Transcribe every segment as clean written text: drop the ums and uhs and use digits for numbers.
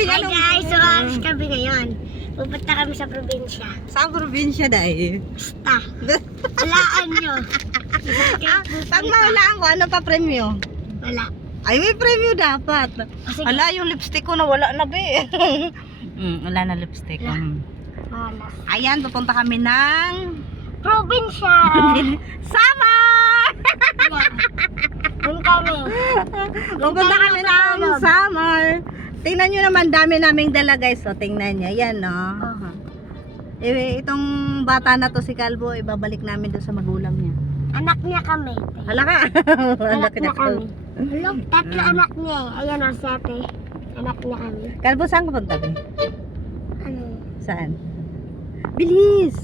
yung Hi ano? guys, so alis kami ngayon. Pupunta kami sa probinsya. Saan probinsya dahil? Basta. Walaan nyo. Pag mawalaan ko, ano pa premyo? Wala. Ay, may premyo dapat. Sige. Ala, yung lipstick ko na wala na be. Wala na lipstick. Wala. Ayan, pupunta kami ng Probinsya! summer! Doon kami. Pupunta kami ng summer. Tingnan nyo naman, dami naming dala guys. So, tingnan nyo. Yan, no? Itong bata na to, si Calvo, ibabalik namin doon sa magulang niya. Anak niya kami. Hala ka! Anak niya kami. Tatlo anak niya eh. Ayan o, sete. Anak niya kami. Calvo, saan ka punta? Ano? Saan? Bilis!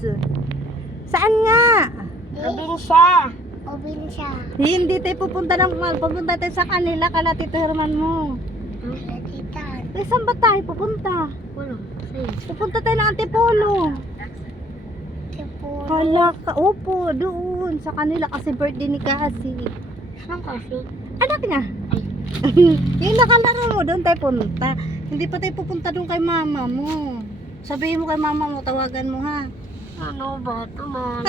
Saan nga? Probinsya. Probinsya. Hindi tayo pupunta tayo sa kanila, kala Tito Herman mo. Eh, saan ba tayo pupunta? Ano? Pupunta tayo ng Antipolo. Hala ka, opo, doon sa kanila kasi birthday ni Cassie. Saan kasi? Anak niya. Ay. Yung nakalaro mo, doon tayo punta. Hindi pa tayo pupunta doon kay mama mo. Sabihin mo kay mama mo, tawagan mo ha. Ano ba ito man?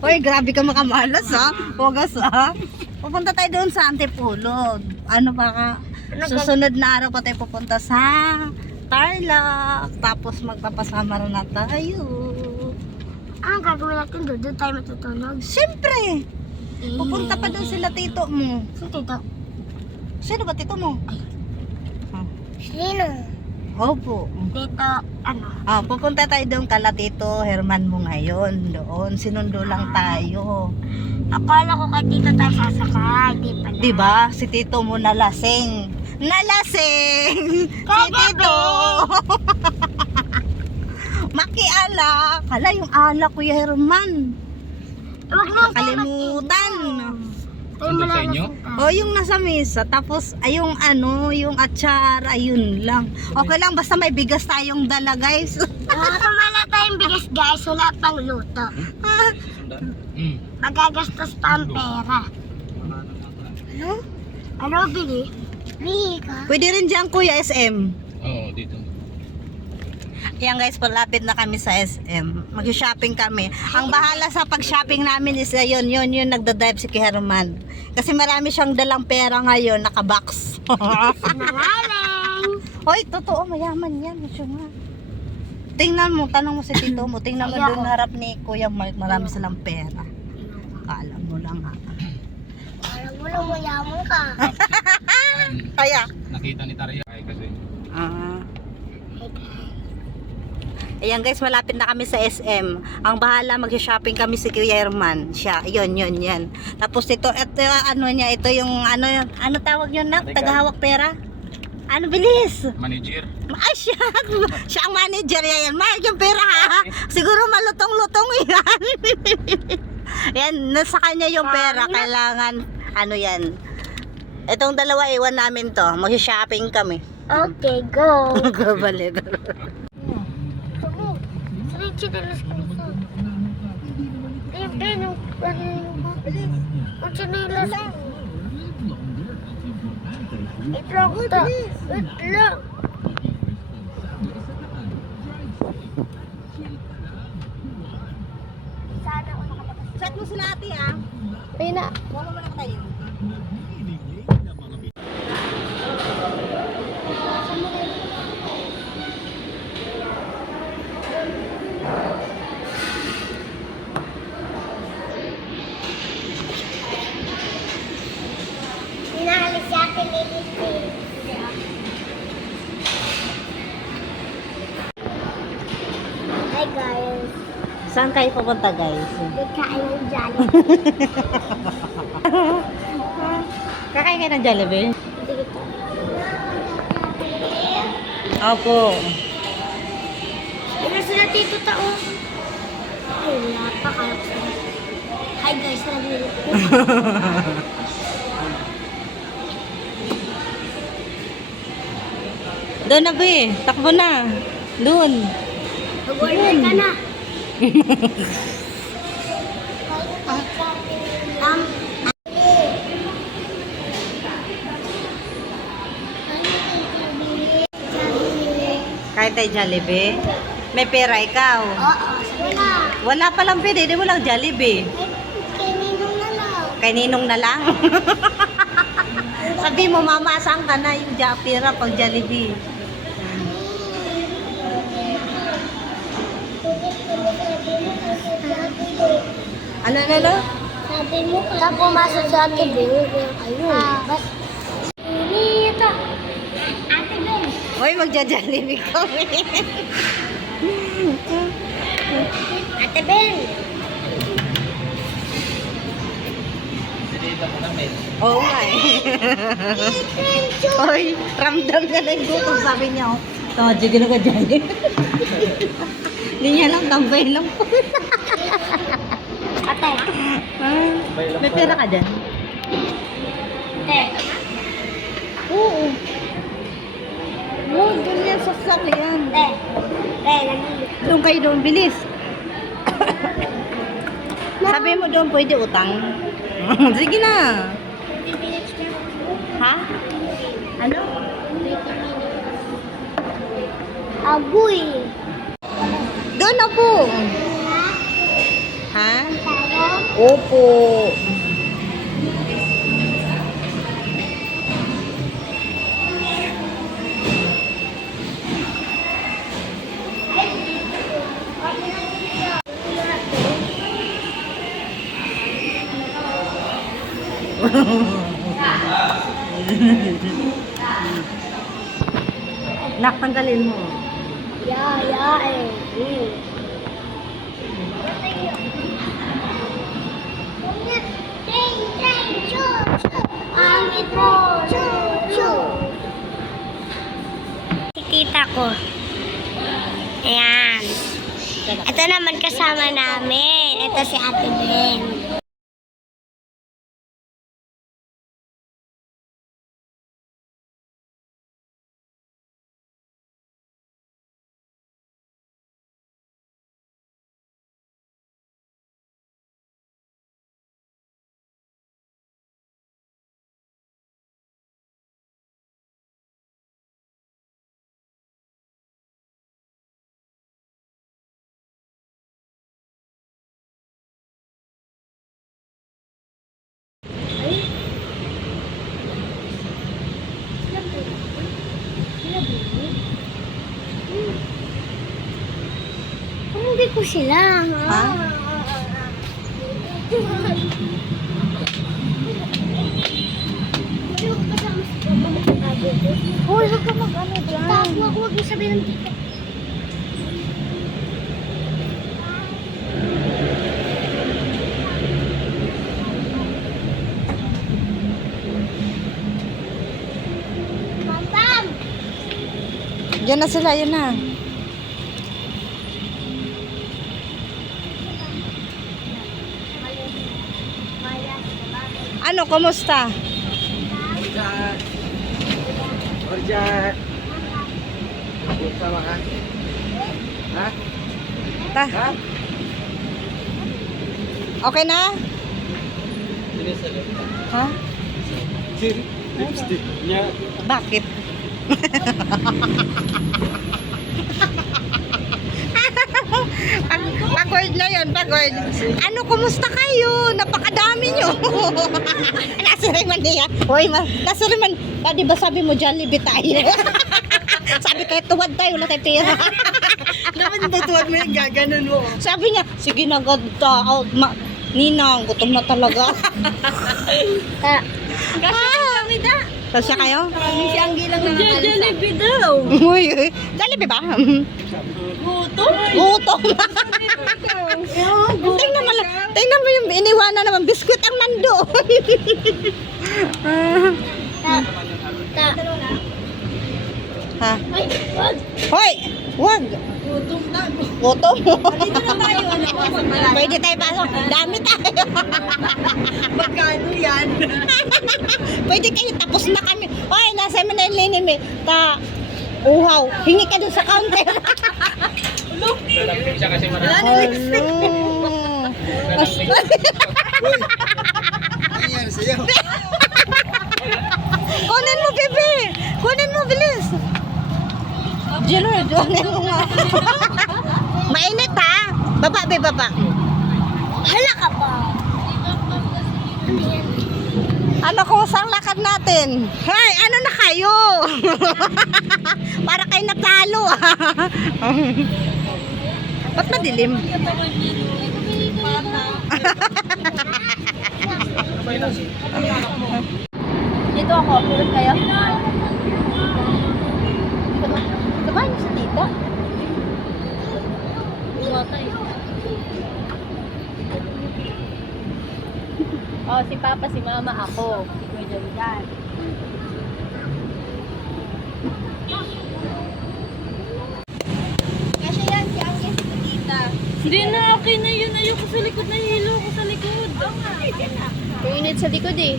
Uy, grabe ka makamalas ha. Huwagas ha. Pupunta tayo doon sa Antipolo. Ano ba ka? Susunod na araw pa tayo pupunta sa Tarlac. Tapos magpapasama rin na tayo. Ang gagawin natin doon? Doon tayo matutulog? Siyempre. Pupunta pa doon sila tito mo. Sino tito? Sino ba tito mo? Sino? Opo. Tito, ano? Pupunta tayo doon kala Tito Herman mo ngayon. Doon, sinundo lang tayo. Akala ko kay tito tayo sasakay. Di pala. Diba? Si Tito mo nalasing. Nalasing! Si Tito! Makialak. Hala, yung alak, Kuya Herman. Huwag mo Nakalimutan. tayo malalasing tayo. O, yung nasa mesa. Tapos, ay yung ano, yung atsar, ayun lang. Okay lang, basta may bigas tayong dala, guys. Wala tayong bigas guys. Wala pang luto. Magagastos pa ang pera. Ano? Ano bili? Bili ka? Pwede rin dyan, Kuya SM. Oo, dito. Ayan guys, palapit na kami sa SM. Mag-shopping kami. Ang bahala sa pag-shopping namin is yun nagdadrive si Herman. Kasi marami siyang dalang pera ngayon, nakabox. Nangaling! Hoy, totoo, mayaman yan. Siya nga. Tingnan mo, tanong mo si Tito mo. Tingnan mo doon harap ni Kuya Mark, marami silang pera. Kaalam mo lang ha. Alam mo lang mayaman ka. Kaya? Nakita ni Tarya kasi. Ayan guys, malapit na kami sa SM. Ang bahala mag-shopping kami si Kuya Herman. Siya, yun. Tapos ito ano niya, ito yung ano tawag yun na? Tagahawak pera? Ano, bilis? Manager. Ay, siya ang manager yan. Mahal yung pera ha. Siguro malutong-lutong yan. Yan, nasa kanya yung pera. Kailangan, ano yan. Itong dalawa, iwan namin to. Mag-shopping kami. Okay, go! Gabalit. Richie de los Cruzos. Ayun, pero, ang sinilas. Itlogta. Itlog. Chat mo sila ate ha. Ayun na. Wala mo na tayo. Inahalis si Ate Lilith. Hi guys. Saan kayo pupunta guys? Nagkain ng Jollibee. Kakain kayo ng Jollibee? Dito. Opo. Ano sila dito tao? Ay, wala pa kalap sila. Hi guys, nandito. Doon na be, takbo na. Doon. Mag-order ka na. Kain tayo Jollibee. May pera ikaw. Oo, wala. Wala palang pera, hindi mo lang Jollibee. Kay Ninong na lang. Kay Ninong na lang. Sabi mo, mama, saan ka na yung pera pag Jollibee? Ano? Sabi mo, pag pumasok sa Ate Beng, ayun. Bas. Nito. Ate Beng. Hoy, magja-Jollibee kami. Ate Beng. Oo nga eh. Hoy, ramdam ka na yung gutom, sabi niya. Oh. Tawa, sige na ka Jollibee. Hindi niya lang, tambay lang po. Ate. May pera ka dyan? Ate. Oo. Oo, doon yan sa sakyan. Ate. Ate, nandito. Doon kayo doon, bilis. Sabi mo doon, pwede utang. Sige na. Ha? Ano? Agoy. Doon na po. Ha? Tayo. Opo. Nakatanggalin mo. Eh. Tita ko. Ayan. Ito naman kasama namin. Ito si Ate Ben. Hindi ko sila. Ha? Hoy, huwag ka mag-ano dyan. Huwag mo sabihin ng tita. Mamam! Yan na sila, yan na. Ano, kumusta? Orjan. Sama kan? Hah? Ta, Hah? okay na? Ini saja. Ha? Lipsticknya. Bakit? Pagod na yun, pagod. Ano, kumusta kayo? Napakadami nyo. Nasuriman niya. Hoy, nasuriman. Di ba sabi mo, Jollibee tayo? Sabi tayo, tuwad tayo, wala tayo pera. Naman ba tuwad mo yung gaganon mo? Sabi niya, sige na, ganda. Oh, Ninang, gutom na talaga. Kasi da. Kasi kayo? Si Anggi lang nakakalis. Jollibee daw. Uy, Jollibee ba? Gutom. Gutom. Tingnan mo yung iniwanan naman. Biskuit ang nandoon. Ha? Ay, wag. Hoy! Wag! Gutom na. Gutom. Dito na tayo. Pwede tayo pasok. Dami tayo. Magkano yan? Pwede kayo. Tapos na kami. Hoy, nasa mo na yung linim eh. Uhaw. Hingi ka dun sa counter. Lalapit siya kasi marami. Ano yan sa'yo? Kunin mo, bebe. Kunin mo, bilis. Gilard, ano mo nga? Mainit ha? Baba, be, baba. Hala ka ba? Ano yan? Ano kung saan lakad natin? Hay, ano na kayo? Para kayo natalo. Ba't madilim? Dito ako, pulot kayo. Kumain sa tita. Oh, si Papa, si Mama, ako. Si Kuya Jordan. Kasi yan, si Angel, si tita. Hindi na, okay na yun. Ayoko sa likod. Nahihilo ko sa likod. Init sa likod eh.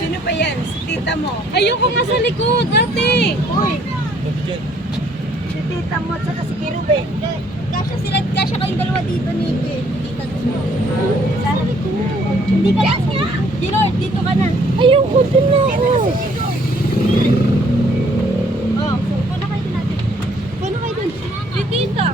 Sino pa yan? Si tita mo. Ayoko nga sa likod, ate. Uy, Sabi dyan. si tita mo at saka si Kirube. Kasya kayong dalawa dito ni tita. Sa likod. Hindi ka na. Dilord, dito ka na. Ayoko din na ako. Oh, so, puno kayo din natin. Puno kayo din. Si tita.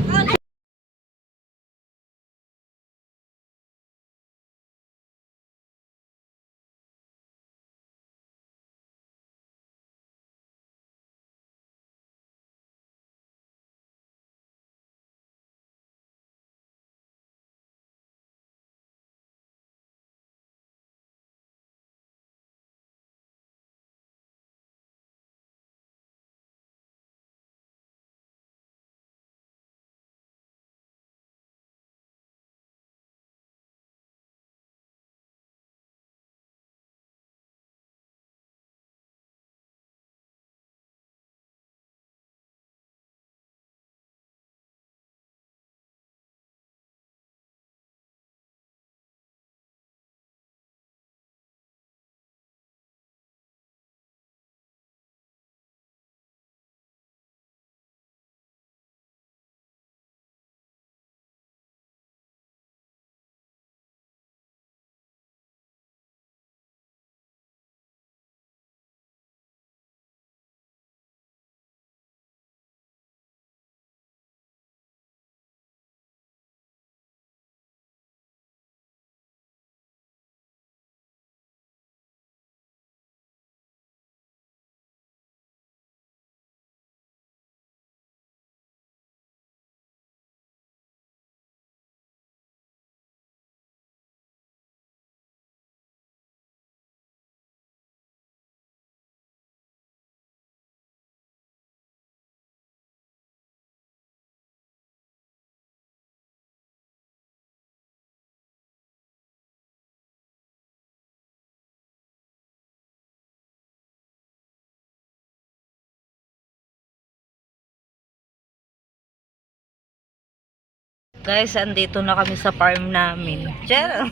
Guys, andito na kami sa farm namin. Diyan.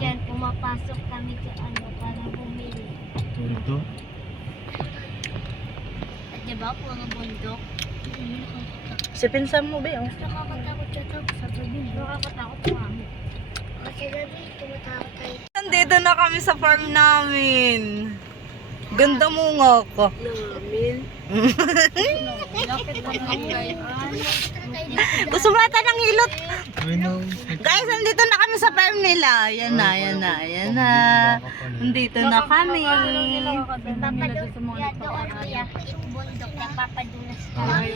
Diyan, pumapasok kami sa ano para bumili. Ito? At diba, puro bundok. Si pinsan mo ba yun? Nakakatakot siya tapos sa gabi. Nakakatakot sa kami. Kasi gabi, tumatakot tayo. Andito na kami sa farm namin. Ganda mo nga ako. Gusto mo ata ng hilot? Guys, andito na kami sa farm nila. Yan na, yan na, yan na. Andito na kami. Papadulas yan doon kuya. Bundok na papadulas kami.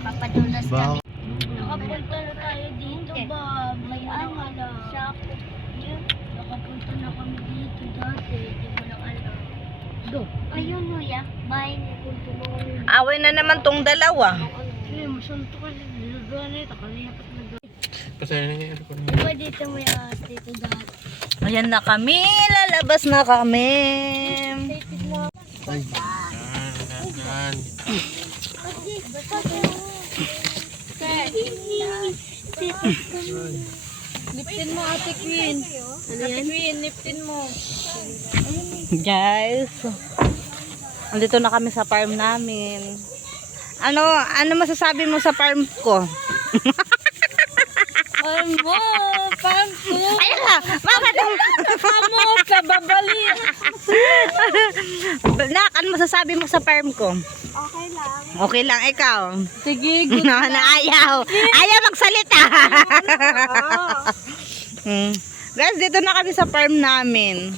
Papadulas kami. Nakapunta na tayo dito ba? May angala. Nakapunta na kami dito dati. Hindi mo lang alam. Ayun kuya. Bahay ni Kunto mo kami. Away na naman tong dalawa. Masanto ka lang. Nilagawa na ito. Kalihapat na gawin. Kasi nangyayari ko na. Diba dito may ahas dito dati? Ayan na kami. Lalabas na kami. Yan. Liptin mo, Ate Queen. Ate Queen, liptin mo. Guys, andito na kami sa farm namin. Ano masasabi mo sa farm ko? Farm mo, farm ko. Ayun na, bakit? ka babalik. Nak, ano masasabi mo sa farm ko? Okay lang. Okay lang, ikaw. Sige, good No, na ayaw. Ayaw magsalita. Guys, dito na kami sa farm namin.